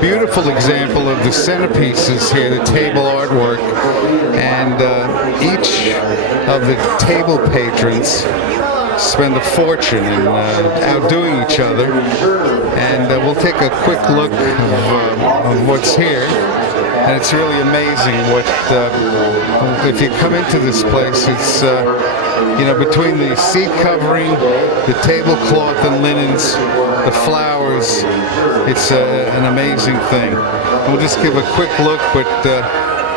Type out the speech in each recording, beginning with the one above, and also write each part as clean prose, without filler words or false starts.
beautiful example of the centerpieces here, the table artwork, and each of the table patrons spend a fortune in outdoing each other. And we'll take a quick look of what's here. And it's really amazing what, if you come into this place, it's, you know, between the seat covering, the tablecloth and linens, the flowers, it's an amazing thing. We'll just give a quick look, but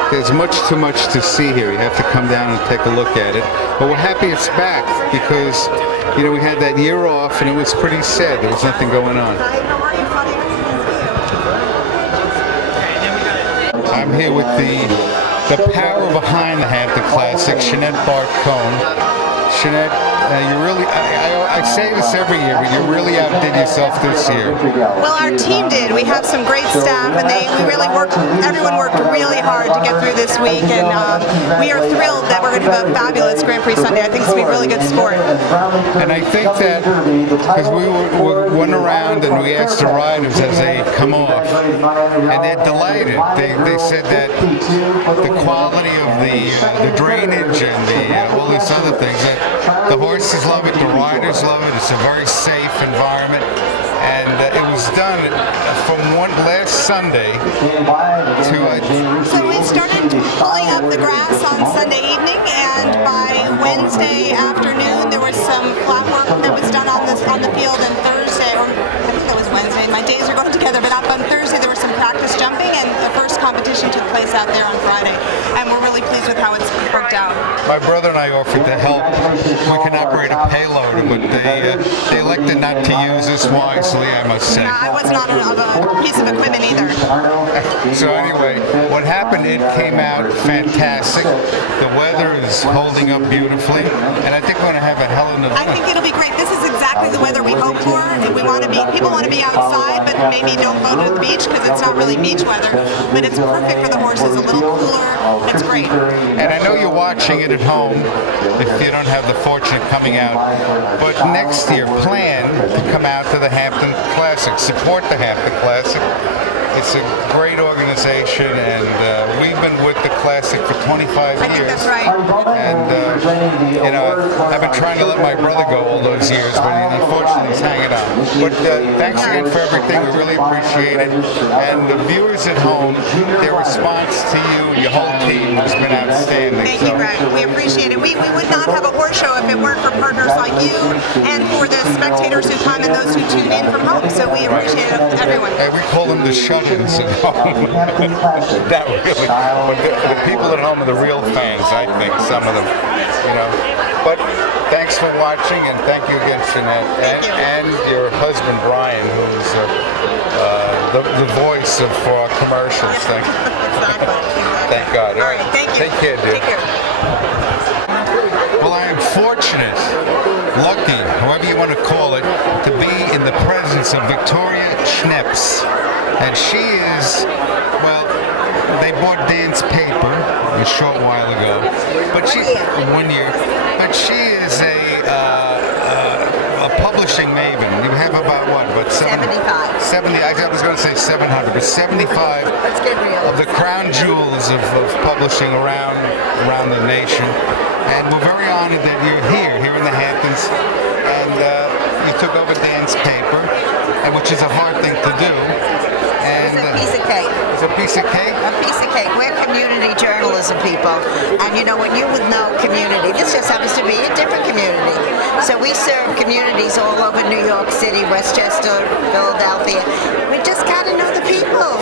there's too much to see here. You have to come down and take a look at it. But we're happy it's back because, you know, we had that year off and it was pretty sad. There was nothing going on. I'm here with the power behind the Hampton Classic, Shanette, Barth, Cohen. Shanette, you really, I say this every year, but you really outdid yourself this year. Well, our team did. We have some great staff, and everyone worked really hard to get through this week, and we are thrilled that we're going to have a fabulous Grand Prix Sunday. I think it's going to be a really good sport. And I think that, because we went around and we asked the riders as they come off, and they're delighted. They said that the quality of the drainage and all these other things, that the horses love it, the riders love it. It's a very safe environment, and it was done from last Sunday to. So we started pulling up the grass on Sunday evening, and by Wednesday afternoon there was some flat work that was done on the field, and Thursday, or I think that was Wednesday. My days are going together, but on Thursday there was some practice jumping, and the first competition took place out there on Friday, and we're really pleased with how it's worked out. My brother and I offered to help. We can operate a payloader, but they elected not to use this wisely, I must say. I was not of a piece of equipment either. So anyway, what happened, it came out fantastic. The weather is holding up beautifully, and I think we're going to have a hell of an event. I think it'll be great. This is exactly the weather we hope for. People want to be outside, but maybe don't go to the beach because it's not really beach weather. But it's perfect for the horses. A little cooler. It's great. And I know you're watching it at home if you don't have the fortune of coming out. But next year, plan to come out to the Hampton Classic. Support the Hampton Classic. It's a great organization, and we've been with the Classic for 25 years. I think that's right. And, you know, I've been trying to let my brother go all those years, but unfortunately he's hanging on. But thanks again for everything. We really appreciate it. And the viewers at home, their response to you, your whole team, has been outstanding. Thank you, Greg. We appreciate it. We would not have a horse show if it weren't for partners like you and for the spectators who come and those who tune in from home. So we appreciate everyone. And we call them the shut-ins at home. Not really. But the people at home are the real fans, I think, some of them. You know. But thanks for watching, and thank you again, Shanette, and your husband Brian, who's the voice for our commercials. Thank God. All right, thank you. Take care, dude. Take care. Well, I am fortunate, lucky, however you want to call it, to be in the presence of Victoria Schneps. And she is, well, they bought Dan's paper a short while ago, but she, 1 year, but she is a publishing maven. You have about what? About 75. 70, I was going to say 700, but 75 of the crown jewels of publishing around the nation. And we're very honored that you're here in the Hamptons, and you took over Dan's paper, which is a hard thing to do. It's a piece of cake. It's a piece of cake? A piece of cake. We're community journalism people. And you know, when you would know community, this just happens to be a different community. So we serve communities all over New York City, Westchester, Philadelphia. We just got to know the people.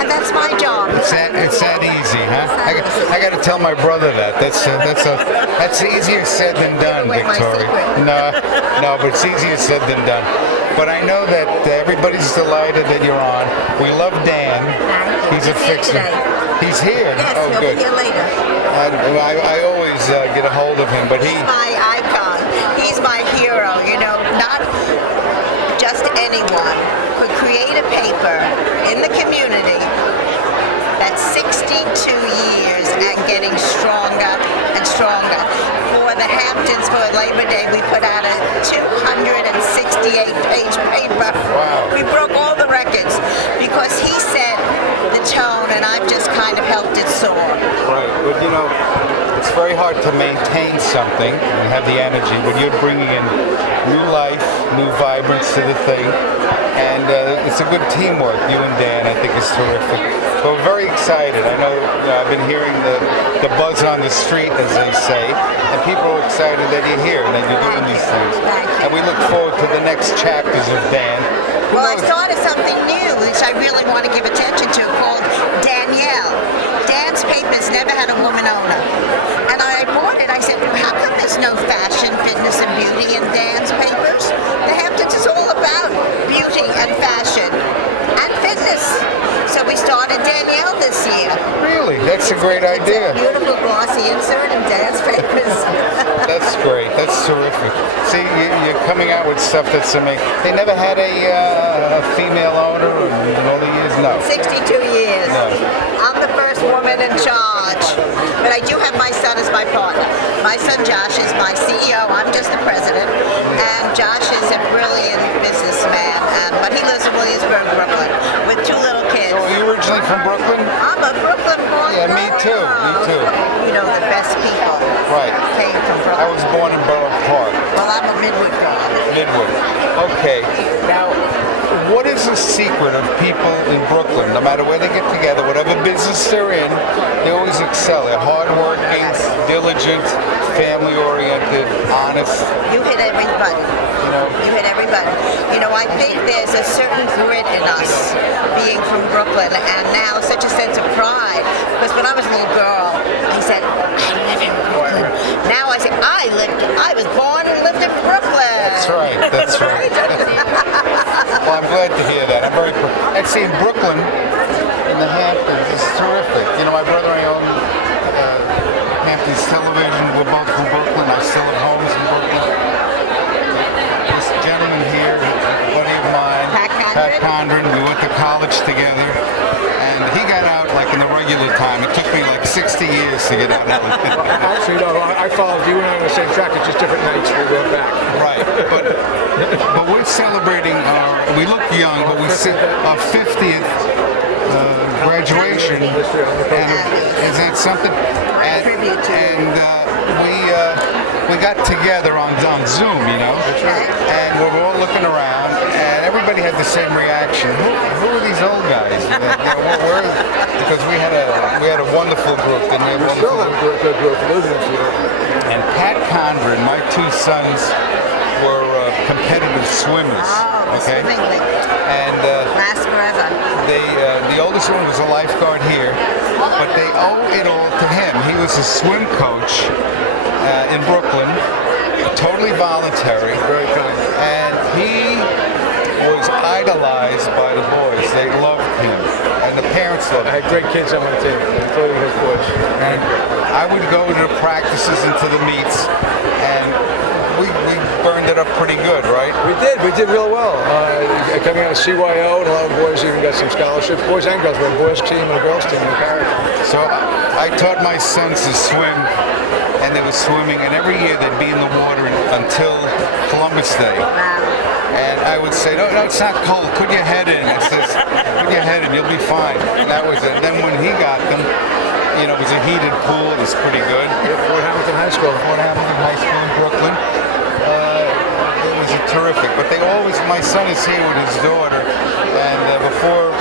And that's my job. It's that easy, huh? I got to tell my brother that. That's easier said than done, Victoria. No, but it's easier said than done. But I know that everybody's delighted that you're on. We love Dan. He's a fixer. He's here. Yes, oh, good. He'll be here later. I always get a hold of him, but he's my icon. He's my hero. You know, not just anyone could create a paper in the community that's 62 years and getting stronger and stronger. For the Hamptons, for Labor Day, we put out a 268-page paper. Wow. We broke all the records very hard to maintain something and have the energy, but you're bringing in new life, new vibrance to the thing, and it's a good teamwork. You and Dan, I think, is terrific. So we're very excited. I know, I've been hearing the buzz on the street, as they say, and people are excited that you're here and that you're doing these things. And we look forward to the next chapters of Dan. Well, I started something new, which I really want to give attention to, called Danielle. Dan's papers never had a woman owner. And I bought it. I said, how come there's no fashion, fitness, and beauty in Dan's papers? The Hamptons is all about beauty and fashion and fitness. So we started Danielle this year. Really? That's a great idea. Beautiful glossy insert in Dan's papers. That's great. That's terrific. See, you're coming out with stuff that's amazing. They never had a female owner in all the years? No. 62 years. No. I'm the first woman in charge. But I do have my son as my partner. My son Josh is my CEO. I'm just the president. And Josh is a brilliant businessman. But he lives in Williamsburg, Brooklyn, with 2 little kids. Are you originally from Brooklyn? I'm a Brooklyn boy. Yeah, me too. Me too. You know, the best people Right. came from Brooklyn. I was born in Borough Park. Well, I'm a Midwood girl. Midwood. Okay. Now, what is the secret of people in Brooklyn? No matter where they get together, whatever business they're in, they always excel. They're hardworking, diligent, family-oriented, honest. You hit everybody. You know. You hit everybody. You know, I think there's a certain grit in us being from Brooklyn, and now such a sense of pride. Because when I was a little girl, I said, I live in Brooklyn. Now I say, I was born and lived in Brooklyn. That's right. That's right. Well, I'm glad to hear that. I'm very proud. And see, in Brooklyn, in the Hamptons, is terrific. You know, my brother and I own Hamptons Television. We're both from Brooklyn. I still have homes in Brooklyn. This gentleman here, a buddy of mine, Pat Condren, we went to college together. And he got out like in the regular time. It took me like 60 years to get out. Actually, no, I followed you and I on the same track. It's just different nights. We go back. Right, but we're celebrating we look young, but we see our 50th graduation. And is that something? And we got together on Zoom, you know, and we were all looking around, and everybody had the same reaction. Who are these old guys? Because we had a wonderful group, didn't we? We still have a good group. And Pat Condren, my 2 sons, were competitive swimmers. Okay. Swimming league. And Last forever. the oldest one was a lifeguard here, but they owe it all to him. He was a swim coach in Brooklyn, totally voluntary. Very kind. And he was idolized by the boys. They loved him, and the parents loved him. I had great kids on my team, including his boys. And I would go to the practices and to the meets, and we burned it up pretty good, right? We did real well. Coming out of CYO, and a lot of boys even got some scholarships. Boys and girls, we had a boys team and a girls team in Paris. So I taught my sons to swim, and they were swimming, and every year they'd be in the water until Columbus Day. And I would say, no, it's not cold. Put your head in. It says, put your head in, you'll be fine. And that was it. Then when he got them, you know, it was a heated pool. It was pretty good. Fort Hamilton High School. Fort Hamilton High School in Brooklyn. It was terrific. But they always, my son is here with his daughter, and before,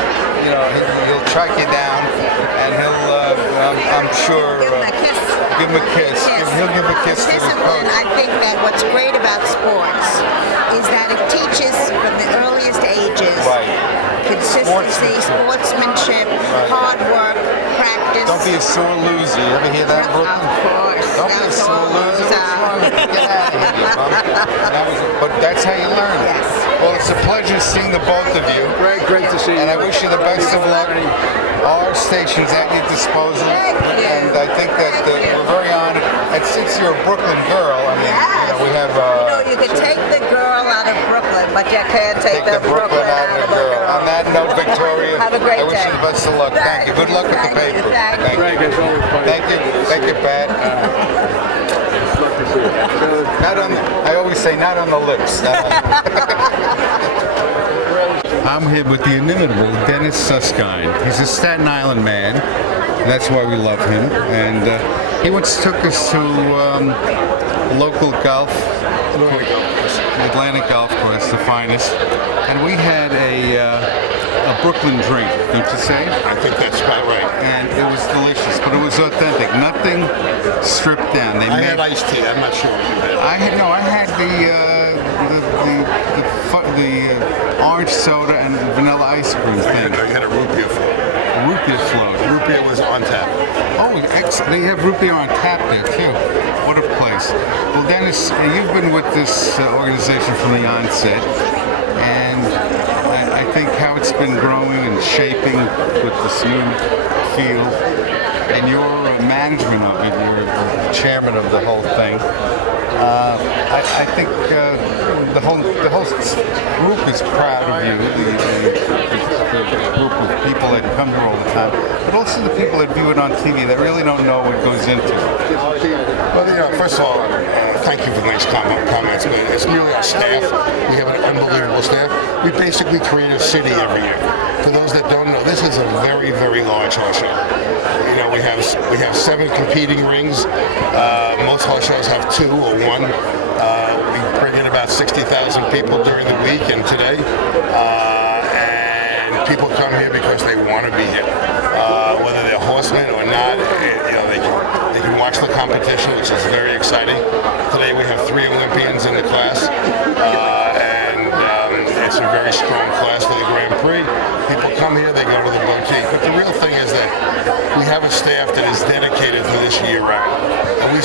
you know, he'll track you down, and he'll, I'm sure, Give him a kiss. give him a kiss. He'll give a kiss to his Discipline, coach. I think that what's great about sports is that it teaches from the earliest ages Right. consistency, sportsmanship, hard work, practice. Don't be a sore loser. You ever hear that, Of Brooklyn? course. Don't be a sore loser. What's wrong with you? Get out of here, bum. But that's how you learn. Yes. Well, it's a pleasure seeing the both of you. Great to see you. And I wish you the best of luck. Our station's at your disposal. Thank you. And I think that we're very honored. And since you're a Brooklyn girl, I mean, you know, we have... You can take the girl out of Brooklyn, but you can't take the Brooklyn out of the girl. On that note, Victoria, Have a great I wish day. you the best of luck. Thank you. Good luck with the Thank you. paper. Thank you. Greg, it's always fun. Thank you. Thank you, Pat. Love to see you. Not on, I always say not on the lips. Not on- I'm here with the inimitable Dennis Susskind. He's a Staten Island man. That's why we love him. And He once took us to local golf, Atlantic Golf Course, the finest, and we had a Brooklyn drink, don't you say? I think that's about right. And it was delicious, but it was authentic. Nothing stripped down. They I made had iced tea. I'm not sure what you had. I had the orange soda and vanilla ice cream thing. You had a root beer float. Root beer float. Root beer was on tap. Oh, excellent. They have root beer on tap there too. What a place. Well, Dennis, you've been with this organization from the onset, and I think how it's been growing and shaping with this new field, and your management of it, you're the chairman of the whole thing. I think the whole group is proud of you, the group of people that come here all the time, but also the people that view it on TV that really don't know what goes into it. Well, first of all, thank you for the nice comments, but it's merely our staff. We have an unbelievable staff. We basically create a city every year. For those that don't know, this is a very, very large horse show. You know, we have 7 competing rings. Most horse shows have 2 or 1. We bring in about 60,000 people during the week and today. And people come here because they want to be here. Whether they're horsemen or not, they can watch the competition, which is very exciting. Today we have 3 Olympians in the class. It's a very strong class for the Grand Prix. People come here, they go to the boutique. But the real thing is that we have a staff that is dedicated to this year round. And we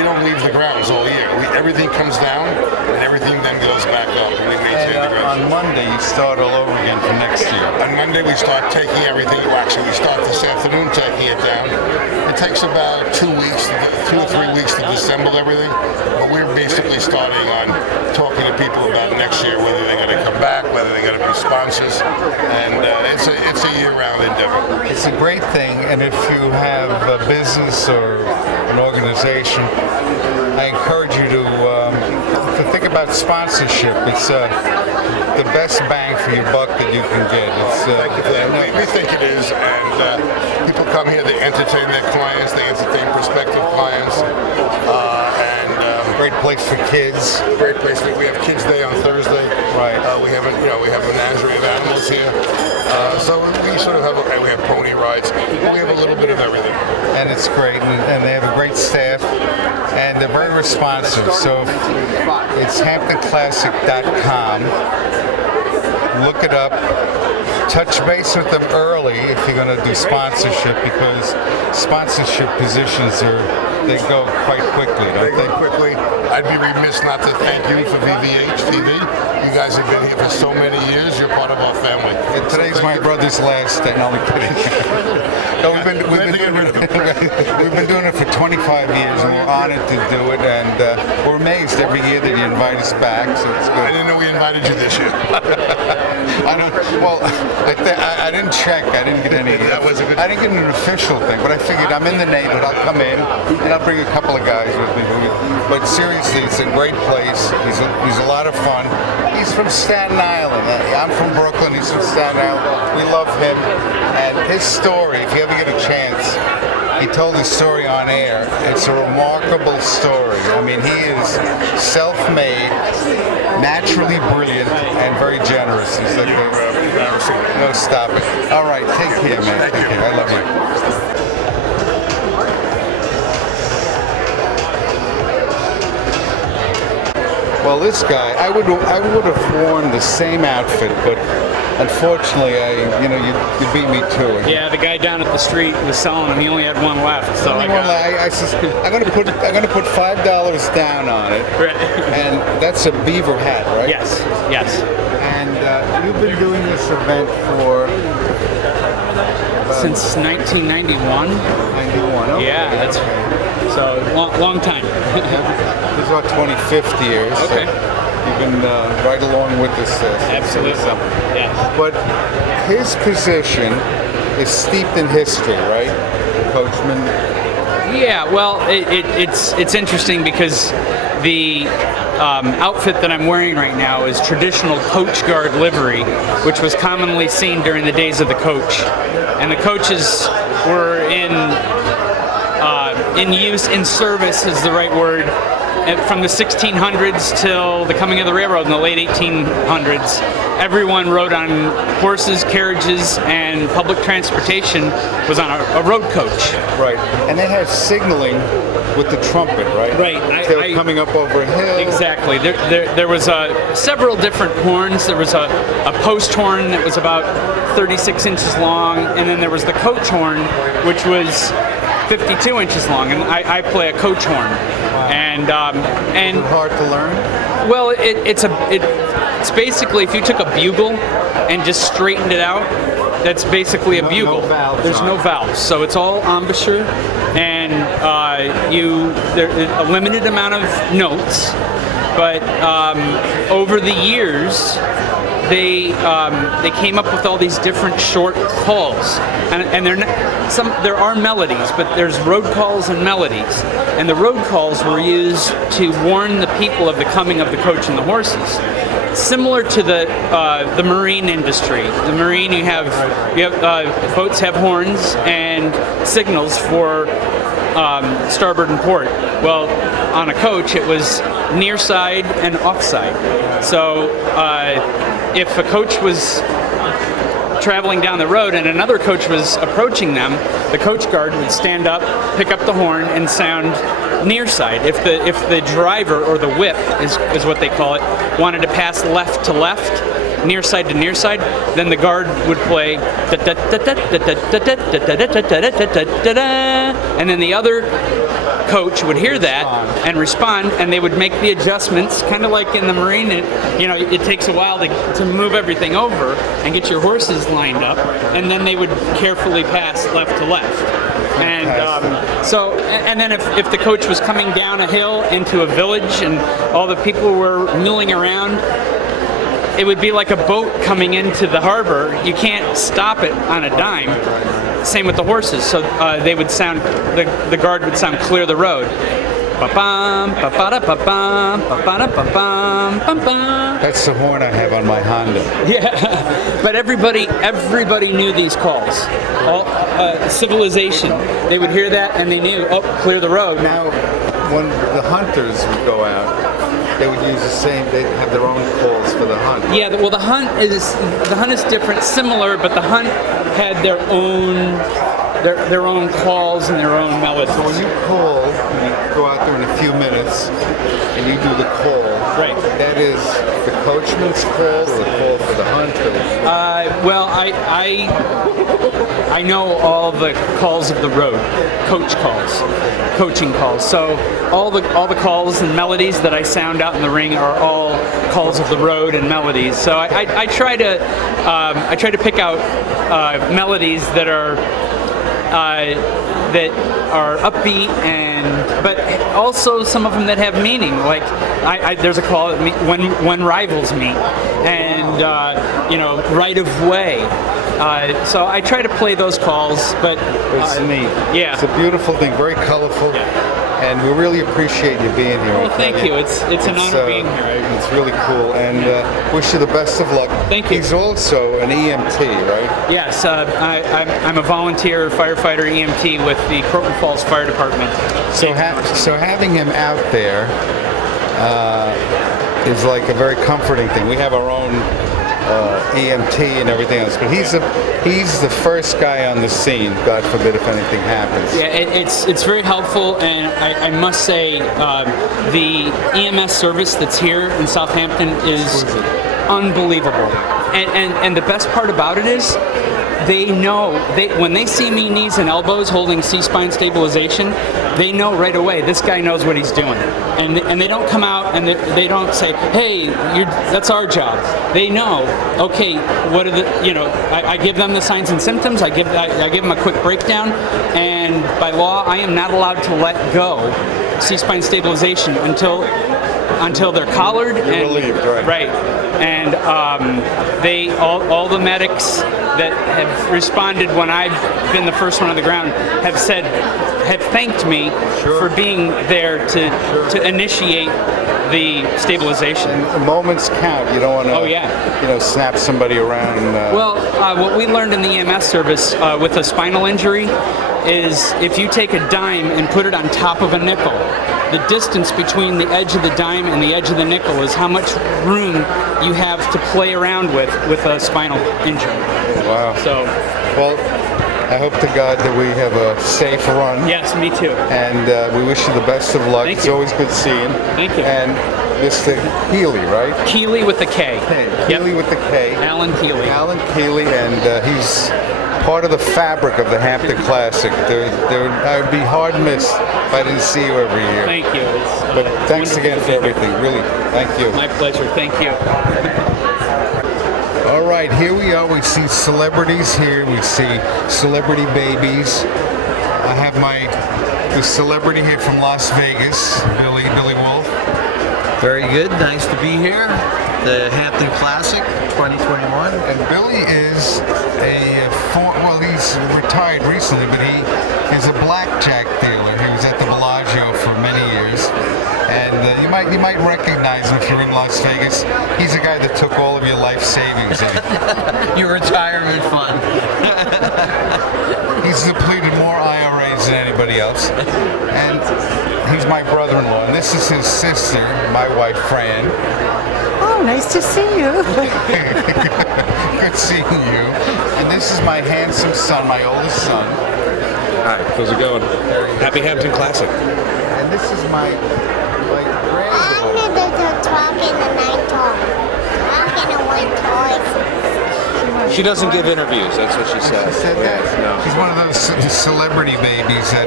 don't leave the grounds all year. Everything comes down and everything then goes back up and we maintain the grounds. On Monday you start all over again for next year. On Monday we start taking everything. Well, actually we start this afternoon taking it down. It takes about 2 weeks, 2 or 3 weeks to disassemble everything. But we're basically starting on talking to people about next year, whether they're going to come back, whether they're going to be sponsors, and it's a year-round endeavor. It's a great thing, and if you have a business or an organization, I encourage you to think about sponsorship. It's the best bang for your buck that you can get. Thank you for that. We think it is, and people come here, they entertain their clients, they entertain prospective clients, great place for kids. Great place. We have Kids Day on Thursday. Right. We have a menagerie of animals here. So we sort of we have pony rides. We have a little bit of everything. And it's great, and they have a great staff, and they're very responsive. So it's HamptonClassic.com. Look it up. Touch base with them early if you're going to do sponsorship, because sponsorship positions they go quite quickly, don't they? They go quickly. I'd be remiss not to thank you for VVH-TV. You guys have been here for so many years. You're part of our family. And today's my brother's last day. No, I'm kidding. No, we've been doing it for 25 years, and we're honored to do it. And we're amazed every year that you invite us back. So it's good. I didn't know we invited you this year. I didn't check. I didn't get any. I didn't get an official thing, but I figured I'm in the neighborhood. I'll come in and I'll bring a couple of guys with me. But seriously, it's a great place. He's a lot of fun. He's from Staten Island. I'm from Brooklyn. He's from Staten Island. We love him, and his story. If you ever get a chance, he told his story on air. It's a remarkable story. I mean, he is self-made, naturally brilliant, and very generous. He's like, no, stop it. All right, take care, man. Thank you. I love you. Well, this guy, I would have worn the same outfit, but unfortunately, you beat me to it. Yeah, the guy down at the street was selling them. He only had one left, so I got it. I'm going to put $5 down on it, Right. and that's a beaver hat, right? Yes. And you've been doing this event for Since 1991. 91. Okay. Yeah, that's so long time. This is our 25th year. So Okay. you've been right along with us. Absolutely. Yeah. But his position is steeped in history, right? Coachman. Yeah. Well, it's interesting because the outfit that I'm wearing right now is traditional coach guard livery, which was commonly seen during the days of the coach. And the coaches were in in use, in service is the right word, from the 1600s till the coming of the railroad in the late 1800s. Everyone rode on horses, carriages, and public transportation was on a road coach. Right. And they had signaling with the trumpet, right? Right. They were coming up over a hill. Exactly. There was several different horns. There was a post horn that was about 36 inches long, and then there was the coach horn, which was 52 inches long, and I play a coach horn. And Is it hard to learn? well, it's basically if you took a bugle and just straightened it out, that's basically a bugle. No valves There's on no it. valves, so it's all embouchure, and there's a limited amount of notes. But over the years, they came up with all these different short calls, and there are melodies, but there's road calls and melodies, and the road calls were used to warn the people of the coming of the coach and the horses. Similar to the marine industry. The marine, you have boats have horns and signals for starboard and port. Well, on a coach, it was near side and off side. So if a coach was traveling down the road and another coach was approaching them, the coach guard would stand up, pick up the horn, and sound near side. If the driver, or the whip is what they call it, wanted to pass left to left, near side to near side, then the guard would play, and then the other coach would hear that and respond, and they would make the adjustments, kind of like in the marine. It takes a while to move everything over and get your horses lined up, and then they would carefully pass left to left. And and then if the coach was coming down a hill into a village and all the people were milling around, it would be like a boat coming into the harbor. You can't stop it on a dime. Same with the horses. So they would sound, the guard would sound clear the road. Ba-bum, ba-ba-da-ba-bum, ba-ba-da-ba-bum, bum-bum. That's the horn I have on my Honda. Yeah, but everybody knew these calls. All civilization. They would hear that and they knew, oh, clear the road. Now, when the hunters would go out, they would use the same. They'd have their own calls for the hunt. Yeah, well, the hunt is different, similar, but the hunt had their own calls and their own melodies. So when you call, you go out there in a few minutes, and you do the call. Right. That is the coachman's call, or the call for the hunt. Well, I know all the calls of the road, coach calls, coaching calls. So all the calls and melodies that I sound out in the ring are all calls of the road and melodies. So I try to pick out melodies that are upbeat, but also some of them that have meaning. Like there's a call when rivals meet, and right of way. So I try to play those calls, but It's neat. Yeah. It's a beautiful thing, very colorful, and we really appreciate you being here. Well, thank you. It's an honor being here. It's really cool, and wish you the best of luck. Thank you. He's also an EMT, right? Yes, I'm a volunteer firefighter EMT with the Croton Falls Fire Department. So having him out there is like a very comforting thing. We have our own EMT and everything else, but he's the first guy on the scene. God forbid if anything happens. Yeah, it's very helpful, and I must say the EMS service that's here in Southampton is unbelievable. And the best part about it is they know when they see me knees and elbows holding C-spine stabilization, they know right away this guy knows what he's doing, and they don't come out and they don't say, hey, that's our job. They know, okay, what are the I give them the signs and symptoms. I give them a quick breakdown, and by law I am not allowed to let go C-spine stabilization until they're collared. You're relieved, right? Right. And they all the medics that have responded when I've been the first one on the ground have thanked me for being there to initiate the stabilization. And moments count. You don't want to, snap somebody around. Well, what we learned in the EMS service with a spinal injury, is if you take a dime and put it on top of a nickel, the distance between the edge of the dime and the edge of the nickel is how much room you have to play around with a spinal injury. Wow. So, Well, I hope to God that we have a safe run. yes, me too. And we wish you the best of luck. Thank It's you. always good seeing. Thank you. And Mr. Keeley, right? Keeley with the K. Keeley with the K. Allan Keeley. Alan Keeley, and he's part of the fabric of the Hampton Classic. I'd be hard missed if I didn't see you every year. Thank you. It's, But thanks wonderful again to for be here. everything. Really, thank you. My pleasure. Thank you. All right, here we are. We see celebrities here. We see celebrity babies. I have the celebrity here from Las Vegas, Billy Wolf. Very good. Nice to be here. The Hampton Classic 2021. And Billy is he's retired recently, but he is a blackjack dealer. He was at the Bellagio for many years. And you might recognize him if you're in Las Vegas. He's the guy that took all of your life savings. Your retirement fund. He's depleted more IRAs than anybody else. And he's my brother-in-law. And this is his sister, my wife, Fran. Oh, nice to see you. Good seeing you. And this is my handsome son, my oldest son. Hi, how's it going? Happy Hampton Classic. And this is my granddaughter. I'm the talking the night talk. Talking to one toys. She doesn't give interviews, that's what she said. She said that. No. She's one of those celebrity babies that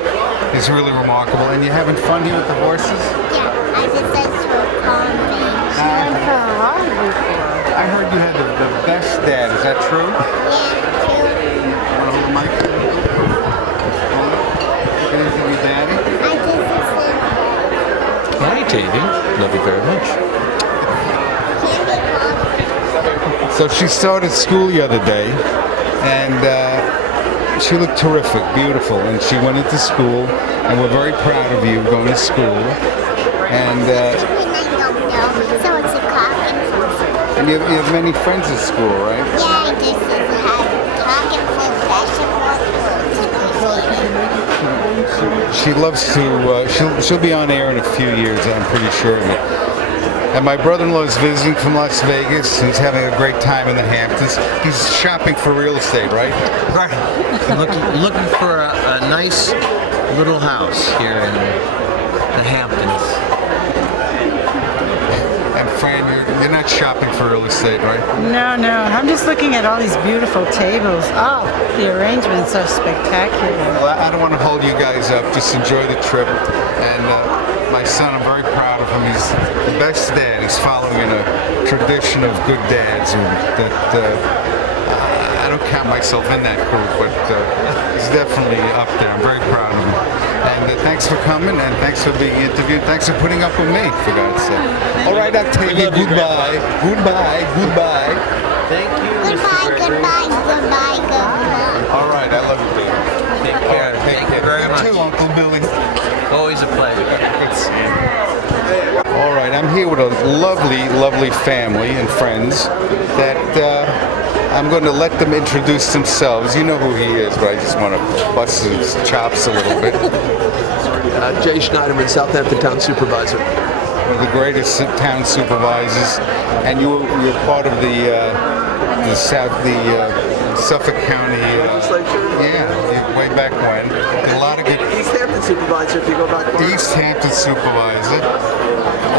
is really remarkable. And you having fun here with the horses? Yeah, I just said to calm me. I heard you had the best dad. Is that true? Yeah, true. Want to hold the mic? Anything with daddy? I just said Hi, Davey. Love you very much. candy calm. So she started school the other day, and she looked terrific, beautiful, and she went into school, and we're very proud of you going to school. And When I don't know, so it's a talking. and you have many friends at school, right? Yeah, this is talking for She loves to. She'll be on air in a few years, I'm pretty sure of it. And my brother-in-law is visiting from Las Vegas. He's having a great time in the Hamptons. He's shopping for real estate, right? Right. Looking for a nice little house here in the Hamptons. And Fran, you're not shopping for real estate, right? No, I'm just looking at all these beautiful tables. Oh, the arrangements are spectacular. Well, I don't want to hold you guys up. Just enjoy the trip. And my son, I'm very proud of him. He's the best dad. He's following in a tradition of good dads, and I don't count myself in that group, but he's definitely up there. I'm very proud of him. And thanks for coming, and thanks for being interviewed. Thanks for putting up with me, for God's sake. All right, Octavia, goodbye. Goodbye. Thank you. goodbye. All right, I love you, baby. Take care. Thank you very much. Too, Uncle Billy. Always a pleasure. Good seeing you. All right, I'm here with a lovely family and friends that I'm going to let them introduce themselves. You know who he is, but I just want to bust his chops a little bit. Jay Schneiderman, Southampton Town Supervisor. One of the greatest town supervisors, and you're part of the Suffolk County Legislature? Yeah, way back when. Did a lot of good. East Hampton Supervisor, if you go back far. East Hampton supervisor,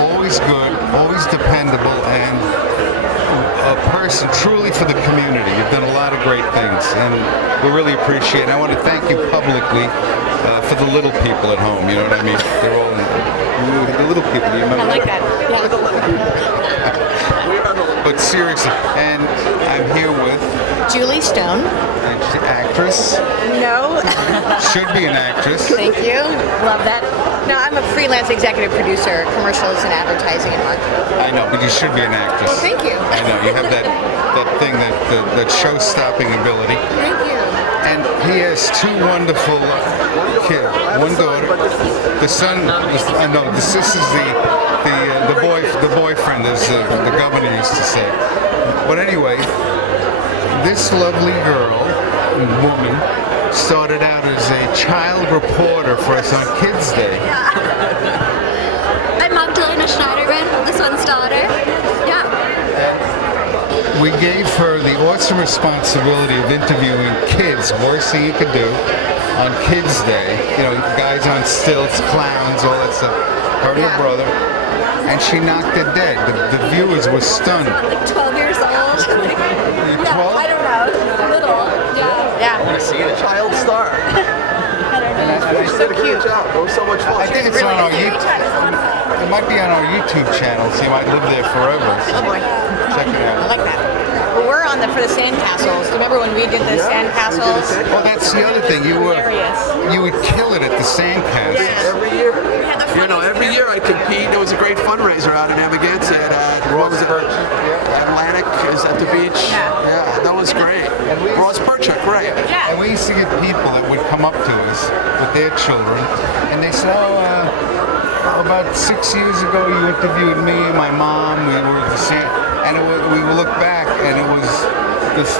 always good, always dependable, and a person truly for the community. You've done a lot of great things, and we really appreciate it. And I want to thank you publicly for the little people at home. You know what I mean? They're all the little people. Do you remember? I like that. But seriously, and I'm here with Julie Stone. the actress. No. Should be an actress. Thank you. Love that. No, I'm a freelance executive producer, commercials and advertising and marketing. I know, but you should be an actress. Well, thank you. I know you have that thing that show-stopping ability. Thank you. And he has two wonderful kids, one daughter. The son, this is the boyfriend, as the governor used to say. But anyway, this lovely woman, started out as a child reporter for us on Kids Day. I'm Magdalena Schneiderman, this one's daughter. Yeah. We gave her the awesome responsibility of interviewing kids, worst thing you could do, on Kids Day. You know, guys on stilts, clowns, all that stuff. Her and her brother. And she knocked it dead. The viewers were stunned. Like 12 years old. You're 12? I don't know. Little. Yeah. I want to see the child star. I don't know. It's so cute. It was so much fun. I think it's on our YouTube. It might be on our YouTube channel, so you might live there forever. Check it out. I like that. Well, we're on for the sandcastles. Remember when we did the sandcastles? Well, that's the other thing. You would kill it at the sandcastles. Yes. Every year. Every year I compete. There was a great fundraiser out in Amagansett at what was it? Atlantic is at the beach. Yeah, that was great. Ross Perchuk, right? Yeah. And we used to get people that would come up to us with their children, and they said, about 6 years ago you interviewed me and my mom. We were at the sand, and we would look back, and it was this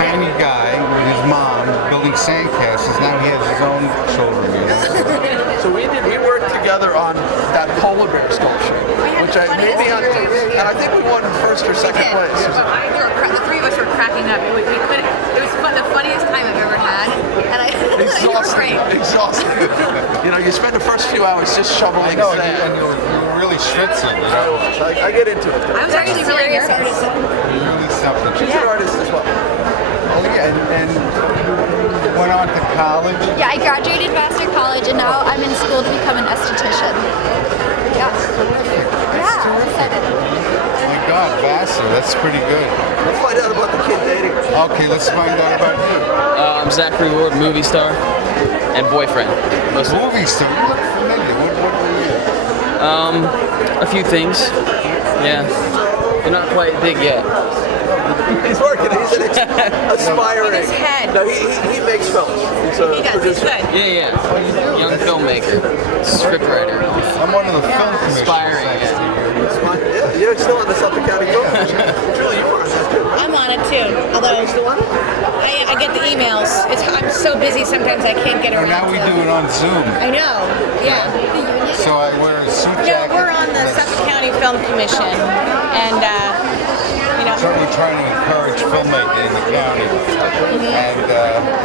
tiny guy with his mom building sandcastles. Now he has his own children. You know? So we worked together on that polar bear sculpture, which I maybe on, and I think we won first or second place. The three of us were cracking up. We couldn't. It was the funniest time I've ever had, and Exhausting. You spend the first few hours just shoveling sand. And you were really schwitzing. You know? So I get into it. I was actually really nervous. Really something. She's an artist as well. Oh yeah, and went on to college. Yeah, I graduated Master College and now I'm in school to become an esthetician. Yeah. That's terrific. Oh my God, Vassar, that's pretty good. Let's find out about the kid dating. Okay, let's find out about you. I'm Zachary Ward, movie star and boyfriend. Movie star? You look familiar. What were you? A few things. Yeah. You're not quite big yet. He's working. He's an aspiring. In his head. No, he makes films. He's a producer. Yeah. Young filmmaker, scriptwriter. I'm one of the film commissioners. Aspiring. Yeah, you're still on the Suffolk County Film. Julie, you were on that too. I'm on it too. Although you still on it? I get the emails. I'm so busy sometimes I can't get around. And now we do it on Zoom. I know. Yeah. So I wear a suit jacket. No, we're on the Suffolk County Film Commission, and certainly trying to encourage filmmaking in the county, and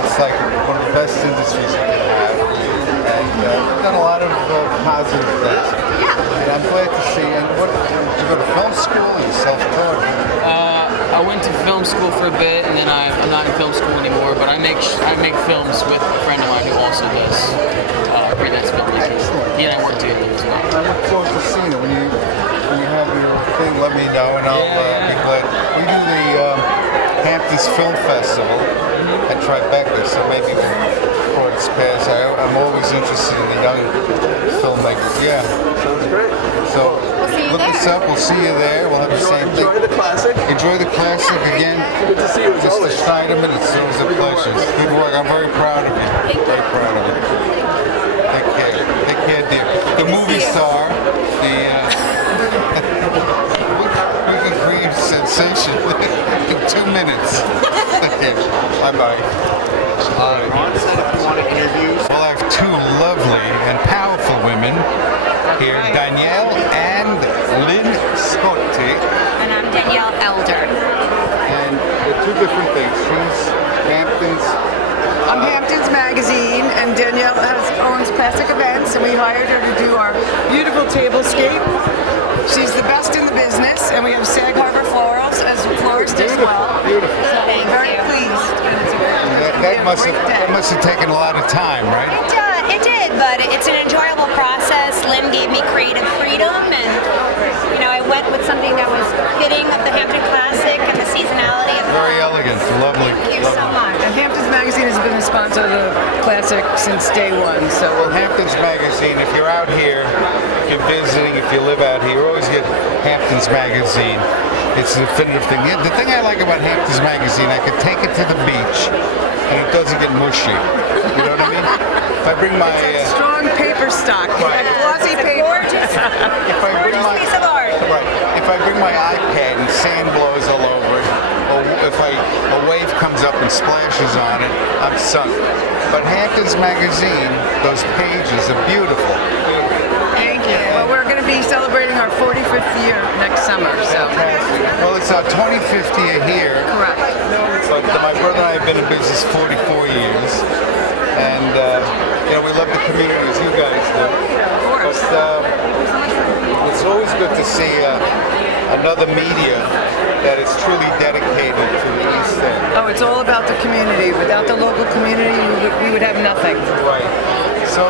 it's like one of the best industries you can have, and we've done a lot of positive things. Yeah. And I'm glad to see. And what did you go to film school or you self-taught? I went to film school for a bit, and then I'm not in film school anymore. But I make films with a friend of mine who also does freelance filmmaking. He and I work together as well. I look forward to seeing it when you have your thing. Let me know, and I'll be glad. We do the Hamptons Film Festival at Tribeca, so maybe before it's past, I'm always interested in the young filmmakers. Yeah. Sounds great. So look us up. We'll see you there. We'll have the same thing. Enjoy the classic. Enjoy the classic again. Good to see you as always. Mr. Schneiderman, it's always a pleasure. Good work. I'm very proud of you. Very proud of you. Take care. Take care, dear. The movie star. We can create sensation in 2 minutes. Bye-bye. Well, I have two lovely and powerful women here, Danielle and Lynn Scotti. And I'm Danielle Elder. And they're two different things. She's Hamptons. I'm Hamptons Magazine, and Danielle owns Classic Events, and we hired her to do our beautiful tablescape. She's the best in the business, and we have Sag Harbor Florals as florist as well. Beautiful. So very pleased. That must have taken a lot of time, right? It did, but it's an enjoyable process. Lynn gave me creative freedom, and I went with something that was fitting of the Hampton Classic and the seasonality of Very elegant, lovely. Thank you so much. And Hamptons Magazine has been a sponsor of the Classic since day one. So Hamptons Magazine, if you're out here, if you're visiting, if you live out here, always get Hamptons Magazine. It's the definitive thing. The thing I like about Hamptons Magazine, I can take it to the beach, and it doesn't get mushy. You know what I mean? If I bring my strong paper stock, right. glossy paper. If I bring my piece of art. Right. If I bring my iPad and sand blows all over it, or if a wave comes up and splashes on it, I'm sunk. But Hampton's magazine, those pages are beautiful. Thank you. Well, we're going to be celebrating our 45th year next summer, so. Well, it's our 25th year here. Correct. But my brother and I have been in business 44 years. And, we love the community as you guys do. Of course. But it's always good to see another media that is truly dedicated to the East End. Oh, it's all about the community. Without the local community, we would have nothing. Right. So,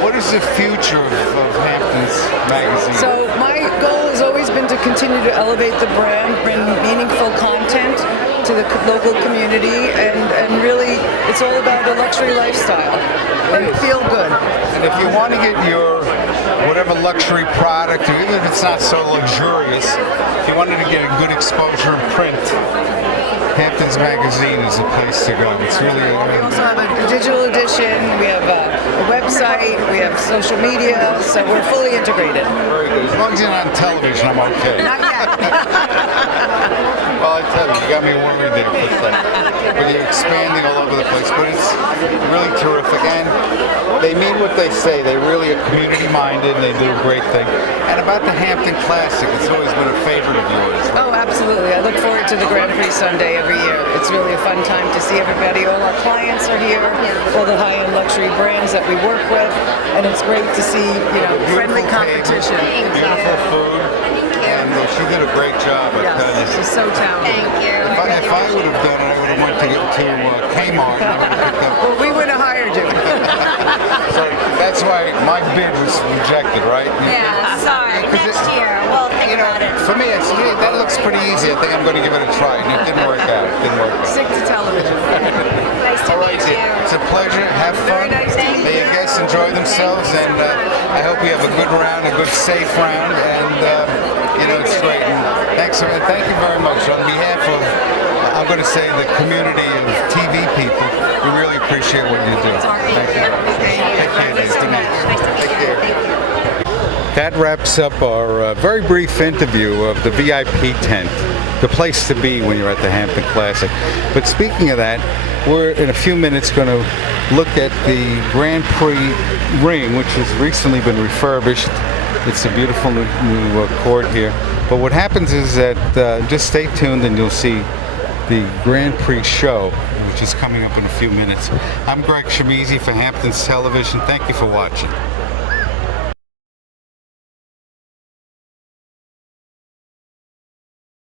what is the future of Hampton's magazine? So my goal has always been to continue to elevate the brand, bring meaningful content to the local community, and really it's all about a luxury lifestyle and feel good. And if you want to get your whatever luxury product, or even if it's not so luxurious, if you wanted to get a good exposure in print, Hampton's magazine is the place to go. It's really We also have a digital edition, we have a website, we have social media, so we're fully integrated. Very good. As long as you're not on television, I'm okay. Not yet. Well, I tell you got me worried there for a second. But you're expanding all over the place. But it's really terrific. And they mean what they say. They really are community-minded, and they do a great thing. And about the Hampton Classic, it's always been a favorite of yours. Oh, absolutely. I look forward to the Grand Prix Sunday every year. It's really a fun time to see everybody. All our clients are here, all the high-end luxury brands that we work with, and it's great to see, friendly competition. Beautiful food. And she did a great job. Yes, she's so talented. Thank you. If I would have done it, I would have went to Kmart and I would have picked up. Well, we would have hired you. So that's why my bid was rejected, right? Yeah, sorry. Next year, we'll think about it. For me, that looks pretty easy. I think I'm going to give it a try. And it didn't work out. Stick to television. Nice to meet you. It's a pleasure. Have fun. Very nice to meet May your guests enjoy themselves, and I hope we have a good round, a good safe round, and it's great. And thank you very much. On behalf of, I'm going to say, the community of TV people, we really appreciate what you do. Thank you. Take care, Dave. Good night. Take care. That wraps up our very brief interview of the VIP tent, the place to be when you're at the Hampton Classic. But speaking of that, we're in a few minutes going to look at the Grand Prix ring, which has recently been refurbished. It's a beautiful new court here. But what happens is that just stay tuned and you'll see the Grand Prix show, which is coming up in a few minutes. I'm Greg Shamizi for Hampton's Television. Thank you for watching.